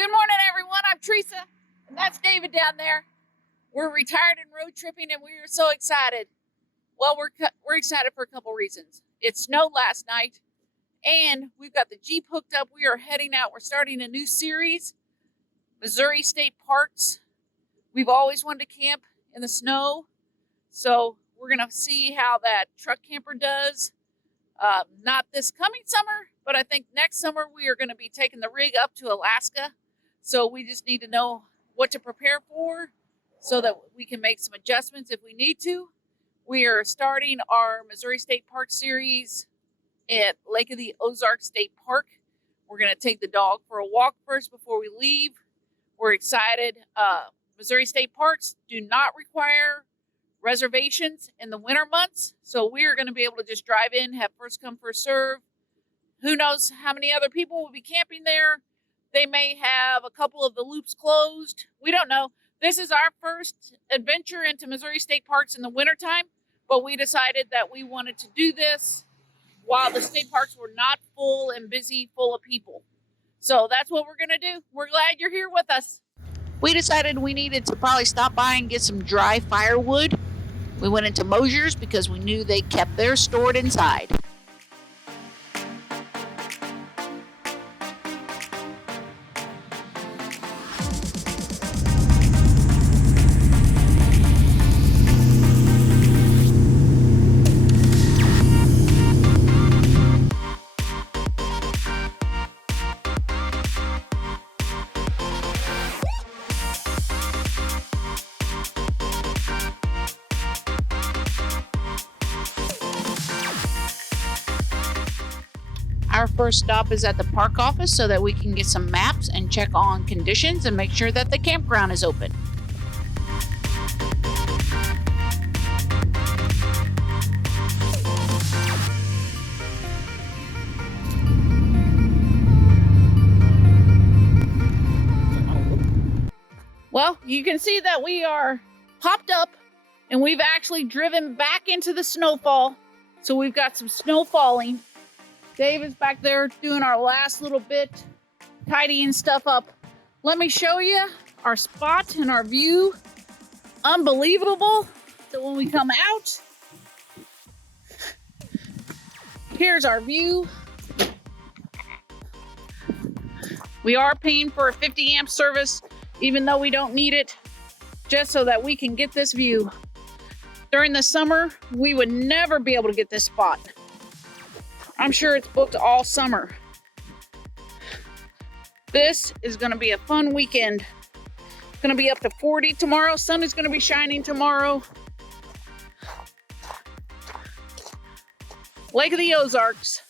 Good morning, everyone. I'm Teresa, and that's David down there. We're retired and road tripping, and we are so excited. Well, we're excited for a couple reasons. It snowed last night, and we've got the Jeep hooked up. We are heading out. We're starting a new series, Ozarks State Parks. We've always wanted to camp in the snow, so we're going to see how that truck camper does. Not this coming summer, but I think next summer we are going to be taking the rig up to Alaska. So we just need to know what to prepare for so that we can make some adjustments if we need to. We are starting our Ozarks State Park series at Lake of the Ozarks State Park. We're going to take the dog for a walk first before we leave. We're excited. Ozarks State Parks do not require reservations in the winter months, so we're going to be able to just drive in, have first come, first serve. Who knows how many other people will be camping there? They may have a couple of the loops closed. We don't know. This is our first adventure into Ozarks State Parks in the wintertime, but we decided that we wanted to do this while the state parks were not full and busy, full of people. So that's what we're going to do. We're glad you're here with us. We decided we needed to probably stop by and get some dry firewood. We went into Mosier's because we knew they kept theirs stored inside. Our first stop is at the park office so that we can get some maps and check on conditions and make sure that the campground is open. Well, you can see that we are popped up and we've actually driven back into the snowfall. So we've got some snow falling. Dave is back there doing our last little bit, tidying stuff up. Let me show you our spot and our view. Unbelievable. So when we come out, here's our view. We are paying for a 50 amp service, even though we don't need it, just so that we can get this view. During the summer, we would never be able to get this spot. I'm sure it's booked all summer. This is going to be a fun weekend. It's going to be up to 40 tomorrow. Sun is going to be shining tomorrow. Lake of the Ozarks.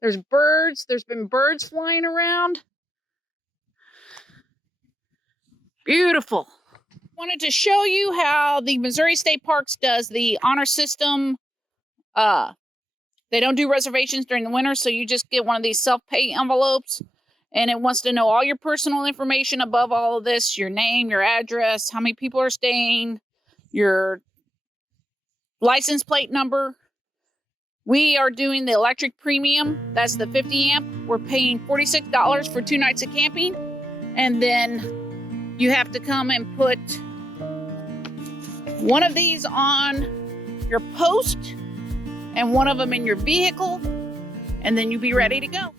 There's birds. There's been birds flying around. Beautiful. Wanted to show you how the Ozarks State Parks does the honor system. They don't do reservations during the winter, so you just get one of these self-pay envelopes, and it wants to know all your personal information above all of this, your name, your address, how many people are staying, your license plate number. We are doing the electric premium. That's the 50 amp. We're paying $46 for 2 nights of camping, and then you have to come and put one of these on your post and one of them in your vehicle, and then you'll be ready to go. All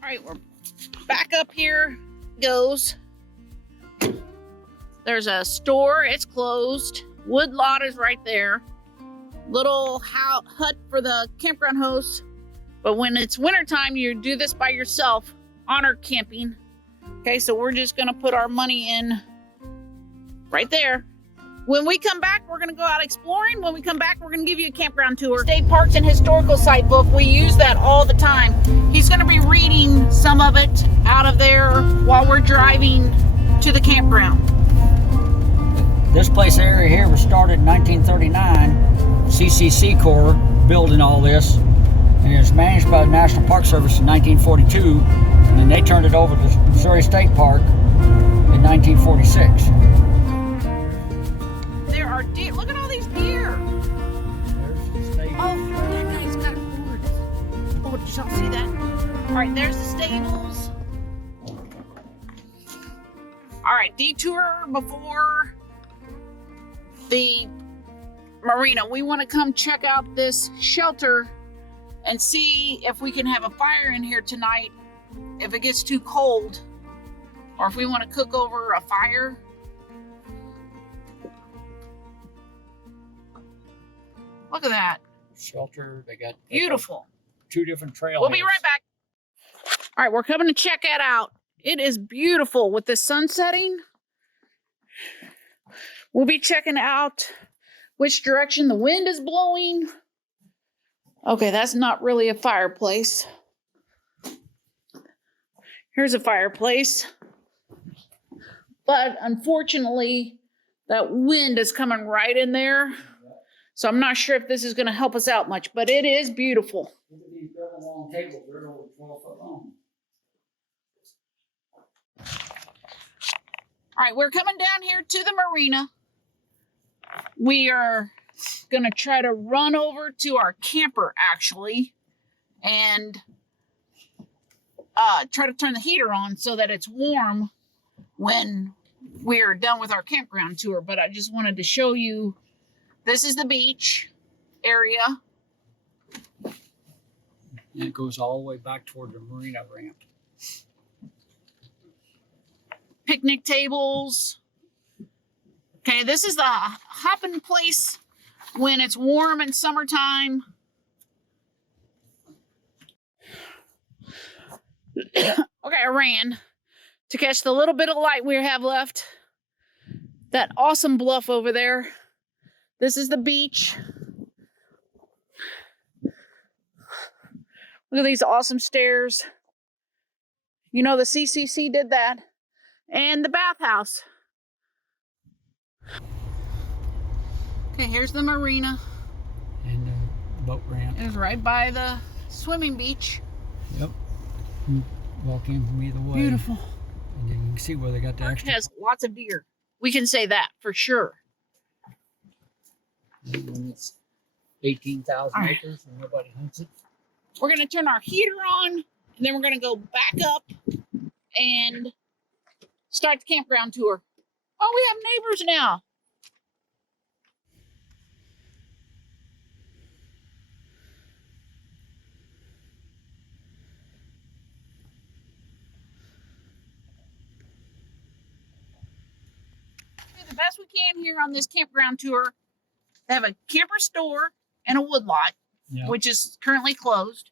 right, we're back up here. Goes. There's a store, it's closed. Wood lot is right there. Little hut for the campground hosts. But when it's wintertime, you do this by yourself. Honor camping. Okay, so we're just gonna put our money in right there. When we come back, we're gonna go out exploring. When we come back, we're gonna give you a campground tour. State Parks and Historical Site book, we use that all the time. He's gonna be reading some of it out of there while we're driving to the campground. This place area here was started in 1939. CCC Corps building all this, and it was managed by the National Park Service in 1942, and then they turned it over to the Ozarks State Park in 1946. There are deer. Look at all these deer. There's the stable. Oh, that guy's got cords. Oh, did y'all see that? All right, there's the stables. All right, detour before the marina. We want to come check out this shelter and see if we can have a fire in here tonight if it gets too cold, or if we want to cook over a fire. Look at that. Shelter, they got Beautiful. 2 different trailheads. We'll be right back. All right, we're coming to check it out. It is beautiful with the sun setting. We'll be checking out which direction the wind is blowing. Okay, that's not really a fireplace. Here's a fireplace. But unfortunately, that wind is coming right in there. So I'm not sure if this is going to help us out much, but it is beautiful. Look at these double long tables. They're over 12 foot long. All right, we're coming down here to the marina. We are going to try to run over to our camper, actually, and try to turn the heater on so that it's warm when we're done with our campground tour. But I just wanted to show you, this is the beach area. And it goes all the way back toward the marina ramp. Picnic tables. Okay, this is the hopping place when it's warm in summertime. Okay, I ran to catch the little bit of light we have left. That awesome bluff over there. This is the beach. Look at these awesome stairs. You know, the CCC did that. And the bathhouse. Okay, here's the marina. And the boat ramp. It was right by the swimming beach. Yep. Walk in from either way. Beautiful. And you can see where they got the Park extra. has lots of deer. We can say that for sure. And it's 18,000 All right. acres and nobody hunts it. We're going to turn our heater on, and then we're going to go back up and start the campground tour. Oh, we have neighbors now. Do the best we can here on this campground tour. They have a camper store and a woodlot, Yeah. which is currently closed.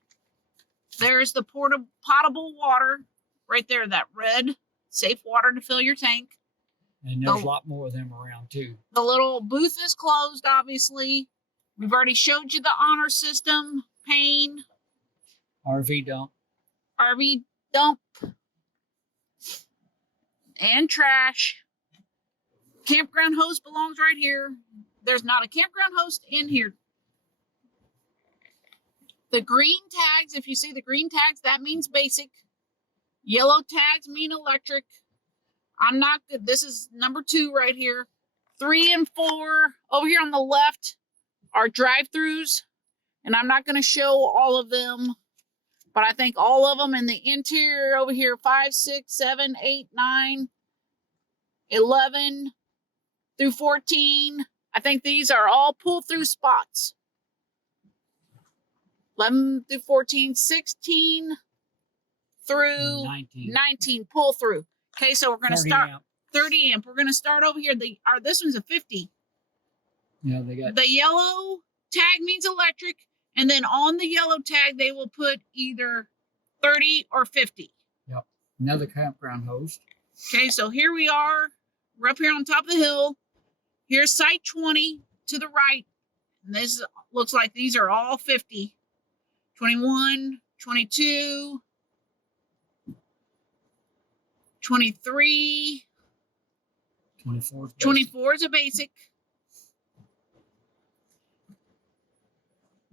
There's the potable water right there, that red safe water to fill your tank. And there's a lot more of them around too. The little booth is closed, obviously. We've already showed you the honor system, pain, RV dump. RV dump, and trash. Campground host belongs right here. There's not a campground host in here. The green tags, if you see the green tags, that means basic. Yellow tags mean electric. I'm not good. This is number 2 right here. 3 and 4 over here on the left are drive-throughs. And I'm not going to show all of them, but I think all of them in the interior over here, 5, 6, 7, 8, 9, 11 through 14. I think these are all pull-through spots. 11 through 14, 16 through 19 pull-through. Okay, so we're going to start 30 amp. We're going to start over here. This one's a 50. Yeah, they got the yellow tag means electric, and then on the yellow tag they will put either 30 or 50. Yep. Another campground host. Okay, so here we are. We're up here on top of the hill. Here's site 20 to the right. And this looks like these are all 50. 21, 22, 23. 24 is basic. 24 is a basic.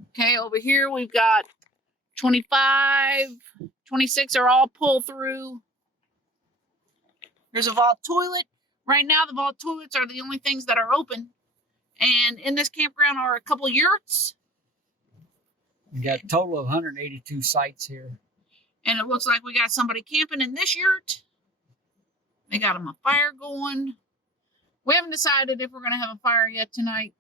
Okay, over here we've got 25, 26 are all pull through. There's a vault toilet. Right now, the vault toilets are the only things that are open. And in this campground are a couple yurts. We got a total of 182 sites here. And it looks like we got somebody camping in this yurt. They got them a fire going. We haven't decided if we're going to have a fire yet tonight.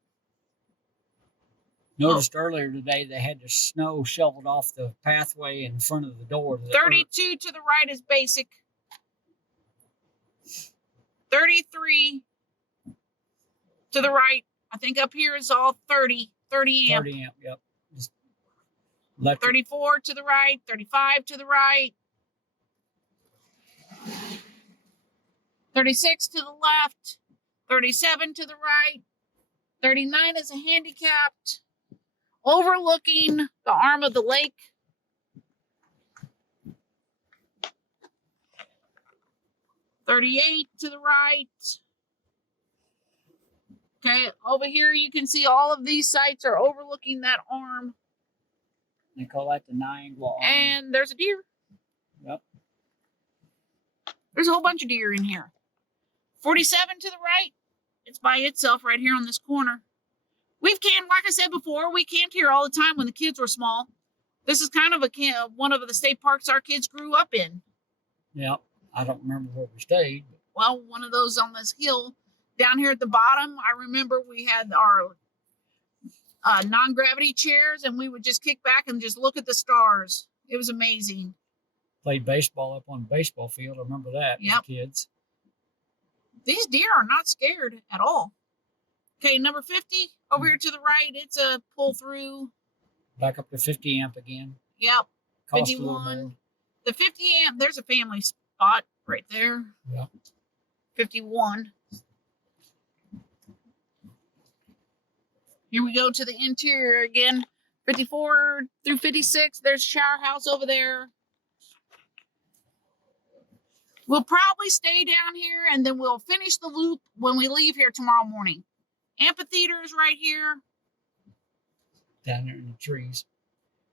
Noticed earlier today they had the snow shoveled off the pathway in front of the door. 32 to the right is basic. 33 to the right. I think up here is all 30 amp. 30 amp, yep. Just 34 to the right, 35 to the right. 36 to the left, 37 to the right. 39 is a handicapped, overlooking the arm of the lake. 38 to the right. Okay, over here you can see all of these sites are overlooking that arm. They call that the 9-angle arm. And there's a deer. Yep. There's a whole bunch of deer in here. 47 to the right. It's by itself right here on this corner. We've camped, like I said before, we camped here all the time when the kids were small. This is kind of one of the state parks our kids grew up in. Yep. I don't remember where we stayed. Well, one of those on this hill down here at the bottom. I remember we had our non-gravity chairs, and we would just kick back and just look at the stars. It was amazing. Played baseball up on the baseball field. I remember that Yep. as kids. These deer are not scared at all. Okay, number 50 over here to the right. It's a pull through. Back up to 50 amp again. Yep. Cost a little 51. more. The 50 amp, there's a family spot right there. Yeah. 51. Here we go to the interior again. 54 through 56. There's a shower house over there. We'll probably stay down here and then we'll finish the loop when we leave here tomorrow morning. Amphitheater is right here. Down there in the trees.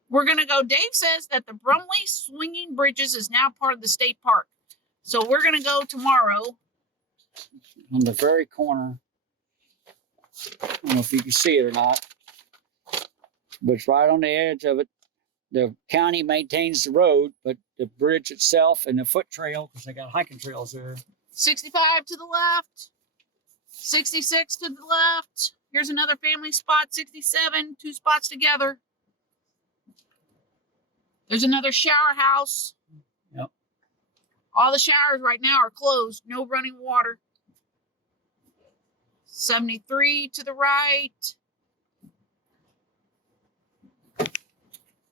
We're going to go. Dave says that the Brumley Swinging Bridges is now part of the state park. So we're going to go tomorrow. On the very corner. I don't know if you can see it or not. But it's right on the edge of it. The county maintains the road, but the bridge itself and the foot trail, because they got hiking trails there. 65 to the left. 66 to the left. Here's another family spot. 67. 2 spots together. There's another shower house. Yep. All the showers right now are closed. No running water. 73 to the right.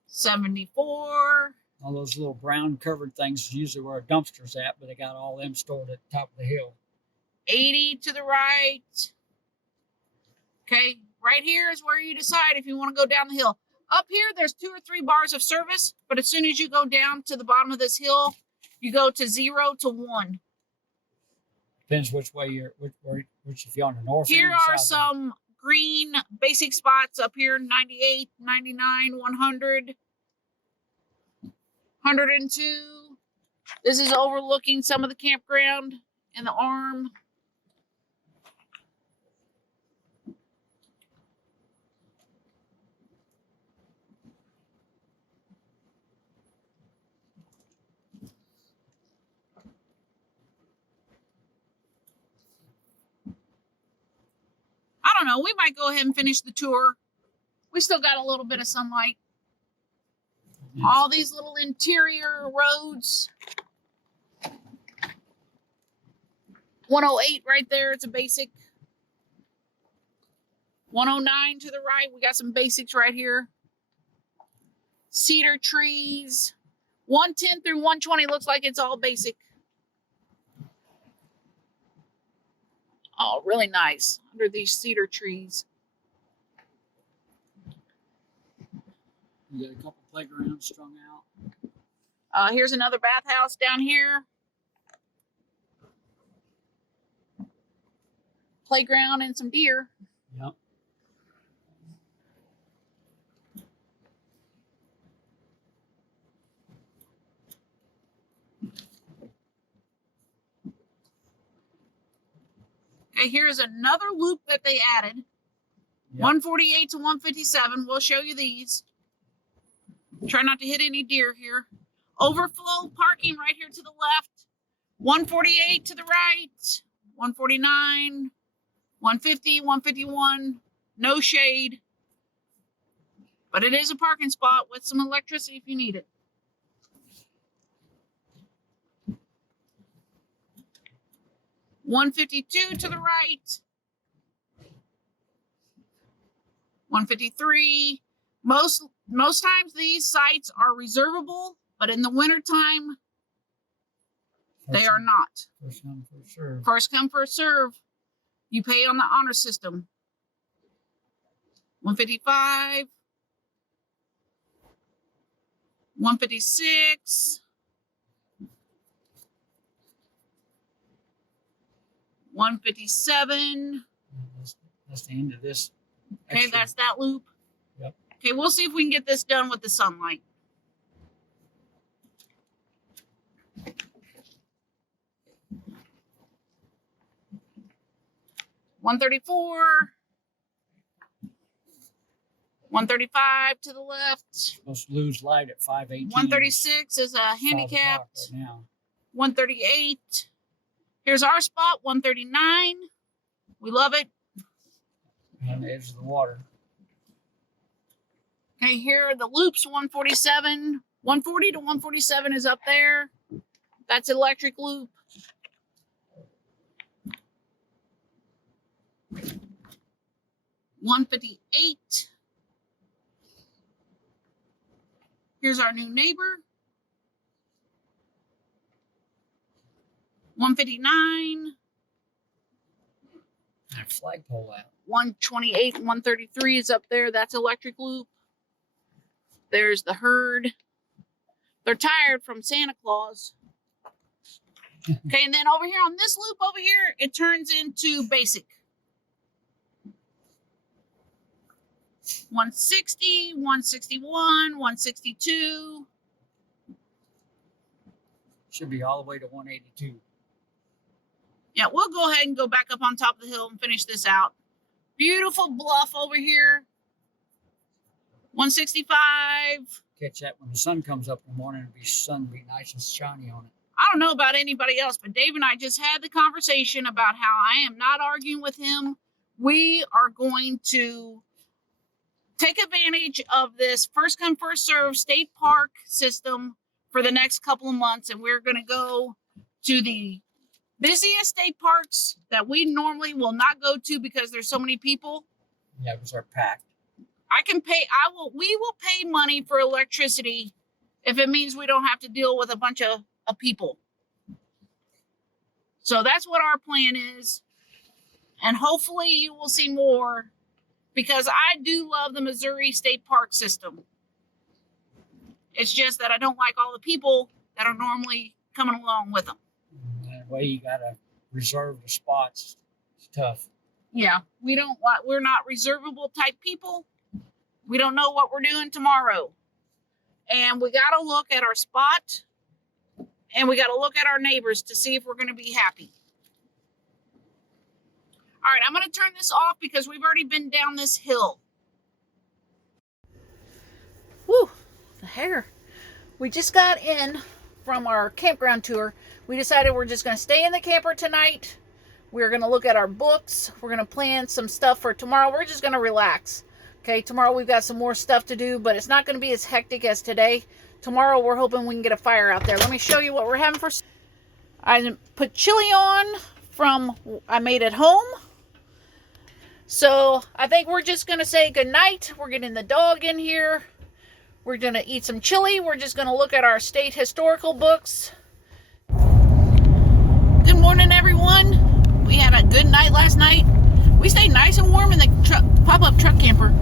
74. All those little brown covered things is usually where a dumpster's at, but they got all them stored at the top of the hill. 80 to the right. Okay, right here is where you decide if you want to go down the hill. Up here, there's 2 or 3 bars of service, but as soon as you go down to the bottom of this hill, you go to 0 to 1. Depends which way you're, which if you're on the north Here end or are south end. some green basic spots up here, 98, 99, 100, 102. This is overlooking some of the campground and the arm. I don't know. We might go ahead and finish the tour. We still got a little bit of sunlight. Yes. All these little interior roads. 108 right there. It's a basic. 109 to the right. We got some basics right here. Cedar trees. 110 through 120 looks like it's all basic. Oh, really nice under these cedar trees. You got a couple playgrounds strung out. Here's another bathhouse down here. playground and some deer. Yep. Okay, here's another loop that they added. Yep. 148 to 157. We'll show you these. Try not to hit any deer here. Overflow parking right here to the left. 148 to the right. 149, 150, 151. No shade. But it is a parking spot with some electricity if you need it. $152 to the right. 153. Most times these sites are reservable, but in the wintertime, they are not. First come, first serve. First come, first serve. You pay on the honor system. 155. 156. 157. That's the end of this. Okay, extra. that's that loop. Yep. Okay, we'll see if we can get this done with the sunlight. $134. 135 to the left. Supposed to lose light at 5:18. 136 is a 5 o'clock handicapped. right now. 138. Here's our spot, 139. We love it. On the edge of the water. Okay, here are the loops, 147. 140 to 147 is up there. That's electric loop. $158. Here's our new neighbor. 159. That flagpole out. 128, 133 is up there. That's electric loop. There's the herd. They're tired from Santa Claus. Okay, and then over here on this loop over here, it turns into basic. 160, 161, 162. Should be all the way to 182. Yeah, we'll go ahead and go back up on top of the hill and finish this out. Beautiful bluff over here. 165. Catch that when the sun comes up in the morning. Sun will be nice and shiny on it. I don't know about anybody else, but Dave and I just had the conversation about how I am not arguing with him. We are going to take advantage of this first come, first serve state park system for the next couple of months. And we're going to go to the busiest state parks that we normally will not go to because there's so many people. Yeah, because they're packed. We will pay money for electricity if it means we don't have to deal with a bunch of people. So that's what our plan is. And hopefully you will see more because I do love the Missouri State Park system. It's just that I don't like all the people that are normally coming along with them. That way you got to reserve the spots. It's tough. Yeah, we're not reservable type people. We don't know what we're doing tomorrow. And we got to look at our spot and we got to look at our neighbors to see if we're going to be happy. All right, I'm going to turn this off because we've already been down this hill. Woo, the hair. We just got in from our campground tour. We decided we're just going to stay in the camper tonight. We're going to look at our books. We're going to plan some stuff for tomorrow. We're just going to relax. Okay, tomorrow we've got some more stuff to do, but it's not going to be as hectic as today. Tomorrow we're hoping we can get a fire out there. Let me show you what we're having for. I put chili on from I made at home. So I think we're just going to say goodnight. We're getting the dog in here. We're going to eat some chili. We're just going to look at our state historical books. Good morning, everyone. We had a good night last night. We stayed nice and warm in the pop-up truck camper.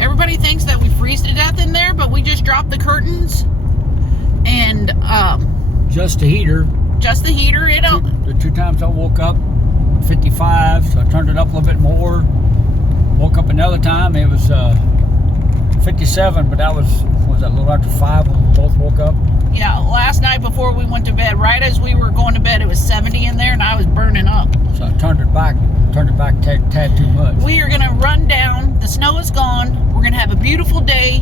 Everybody thinks that we freeze to death in there, but we just dropped the curtains and just the heater. Just the heater. The two times I woke up, 55, so I turned it up a little night more. Woke up another time. It was 57, but that was that a little after 5 when we both woke up? Yeah, last night before we went to bed, right as we were going to bed, it was 70 in there, and I was burning up. So I turned it back tad too much. We are gonna run down. The snow is gone. We're gonna have a beautiful day.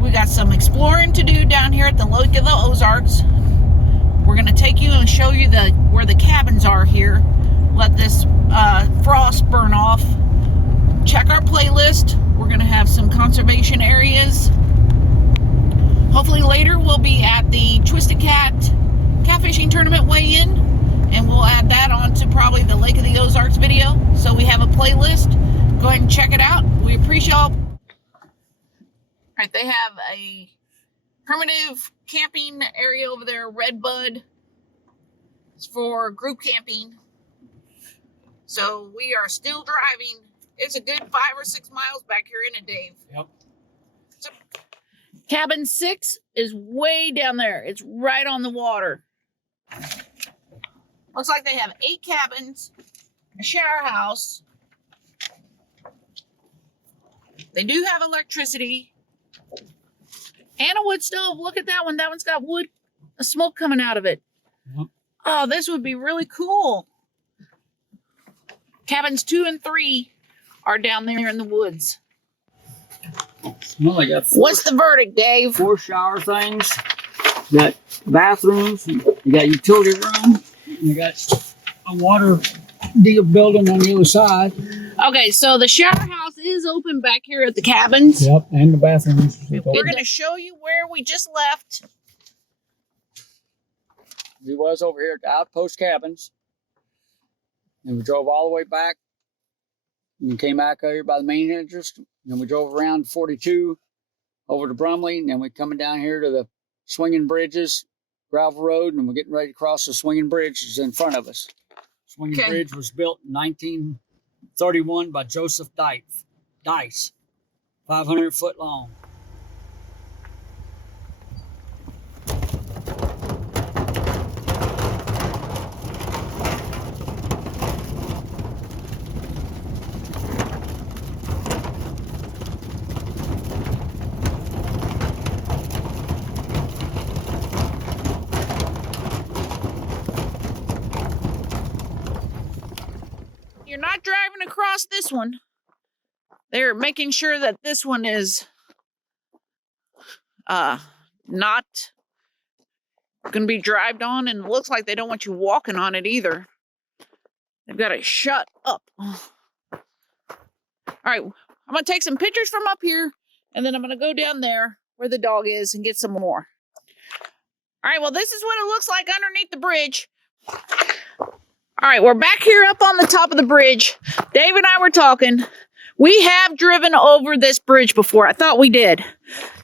We got some exploring to do down here at the Lake of the Ozarks. We're gonna take you and show you where the cabins are here. Let this frost burn off. Check our playlist. We're gonna have some conservation areas. Hopefully later we'll be at the Twisted Cat catfishing tournament weigh-in, and we'll add that on to probably the Lake of the Ozarks video. So we have a playlist. Go ahead and check it out. We appreciate y'all. Alright, they have a primitive camping area over there, Redbud. It's for group camping. So we are still driving. It's a good 5 or 6 miles back here, isn't it, Dave? Yep. So, cabin 6 is way down there. It's right on the water. Looks like they have 8 cabins, a shower house. They do have electricity. And a wood stove. Look at that one. That one's got wood, smoke coming out of it. Yep. Oh, this would be really cool. Cabins 2 and 3 are down there in the woods. Well, I got What's the verdict, Dave? 4 shower things. You got bathrooms. You got utility room. You got a water deal building on the other side. Okay, so the shower house is open back here at the cabins. Yep, and the bathrooms. We're going to show you where we just left. We was over here at the outpost cabins. And we drove all the way back. And we came back here by the main entrance. And we drove around 42 over to Brumley. And then we're coming down here to the Swinging Bridges, gravel road. And we're getting ready to cross the Swinging Bridge. It's in front of us. Swinging Bridge was built in 1931 by Joseph Dice. 500 foot long. You're not driving across this one. They're making sure that this one is not going to be drived on, and it looks like they don't want you walking on it either. They've got to shut up. All right, I'm going to take some pictures from up here, and then I'm going to go down there where the dog is and get some more. All right, well, this is what it looks like underneath the bridge. All right, we're back here up on the top of the bridge. Dave and I were talking. We have driven over this bridge before. I thought we did.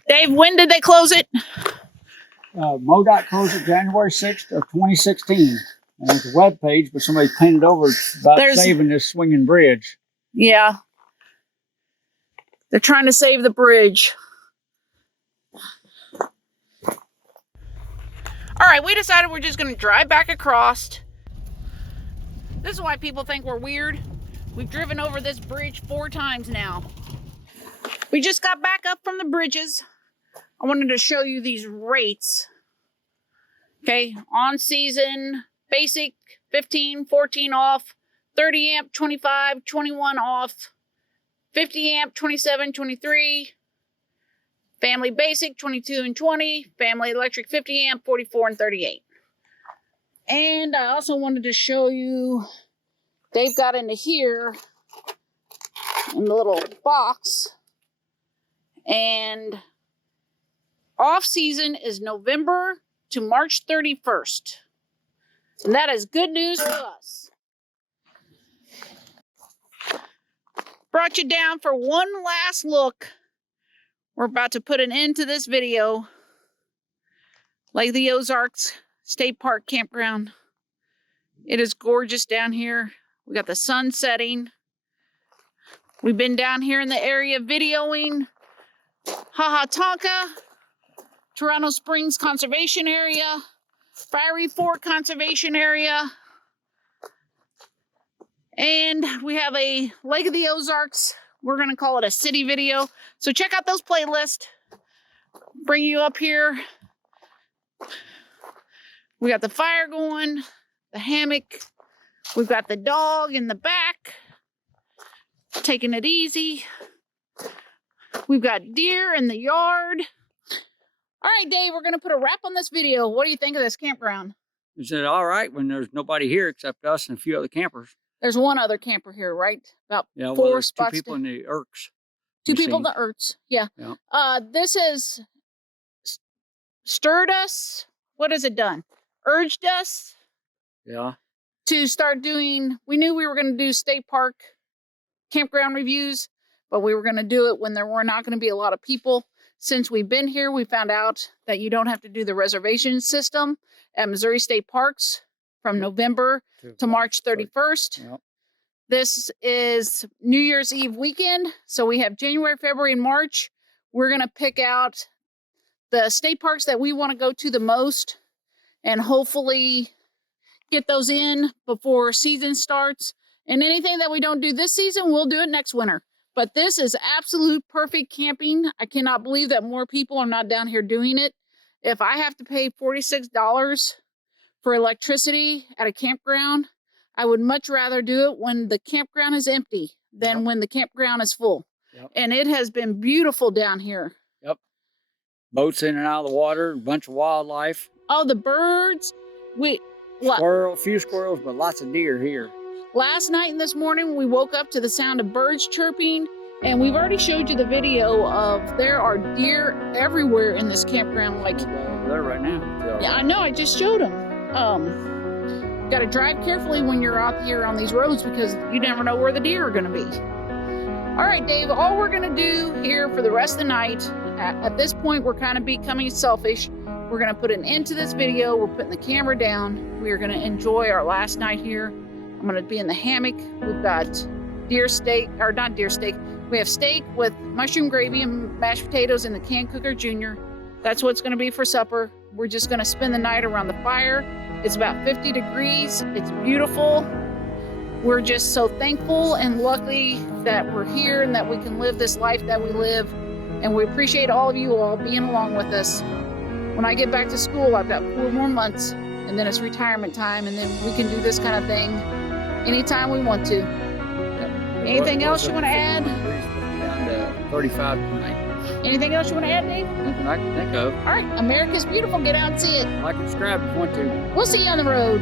Dave, when did they close it? MoDOT closed it January 6th of 2016. And it's a web page, but somebody painted over about saving this swinging bridge. Yeah. They're trying to save the bridge. All right, we decided we're just going to drive back across. This is why people think we're weird. We've driven over this bridge 4 times now. We just got back up from the bridges. I wanted to show you these rates. Okay, on season, basic, 15, 14 off, 30 amp, 25, 21 off, 50 amp, 27, 23, family basic, 22 and 20, family electric, 50 amp, 44 and 38. And I also wanted to show you, they've got into here in the little box, and off season is November to March 31st. And that is good news for us. Brought you down for one last look. We're about to put an end to this video. Like the Ozarks State Park Campground. It is gorgeous down here. We got the sun setting. We've been down here in the area videoing Hahatonka, Toronto Springs Conservation Area, Fiery Fork Conservation Area, And we have a Lake of the Ozarks. We're going to call it a city video. So check out those playlists. Bring you up here. We got the fire going, the hammock. We've got the dog in the back, taking it easy. We've got deer in the yard. All right, Dave, we're going to put a wrap on this video. What do you think of this campground? Is it all right when there's nobody here except us and a few other campers? There's one other camper here, right? About Yeah, four there's spots. two people in the Erks. Two people in the Erts, yeah. This has stirred us. What has it done? Urged us to start doing, we knew we were going to do state park campground reviews, but we were going to do it when there were not going to be a lot of people. Since we've been here, we found out that you don't have to do the reservation system at Missouri State Parks from November to March 31st. Yep. This is New Year's Eve weekend. So we have January, February, and March. We're going to pick out the state parks that we want to go to the most and hopefully get those in before season starts. And anything that we don't do this season, we'll do it next winter. But this is absolute perfect camping. I cannot believe that more people are not down here doing it. If I have to pay $46 for electricity at a campground, I would much rather do it when the campground is empty than when the campground is full. And it has been beautiful down here. Boats in and out of the water, a bunch of wildlife. Oh, the birds. Few squirrels, but lots of deer here. Last night and this morning, we woke up to the sound of birds chirping, and we've already showed you the video of there are deer everywhere in this campground. Like there right now. So. Yeah, I know. I just showed them. Got to drive carefully when you're out here on these roads because you never know where the deer are going to be. All right, Dave. All we're going to do here for the rest of the night. At this point, we're kind of becoming selfish. We're going to put an end to this video. We're putting the camera down. We are going to enjoy our last night here. I'm going to be in the hammock. We've got deer steak, or not deer steak. We have steak with mushroom gravy and mashed potatoes in the can cooker junior. That's what's going to be for supper. We're just going to spend the night around the fire. It's about 50 degrees. It's beautiful. We're just so thankful and lucky that we're here and that we can live this life that we live. And we appreciate all of you all being along with us. When I get back to school, I've got 4 more months, and then it's retirement time, and then we can do this kind of thing anytime we want to. Anything else you want to add? Down to 35 tonight. Anything else you want to add, Dave? Nothing I can think of. All right, America's beautiful. Get out and see it. Like and subscribe if you want to. We'll see you on the road.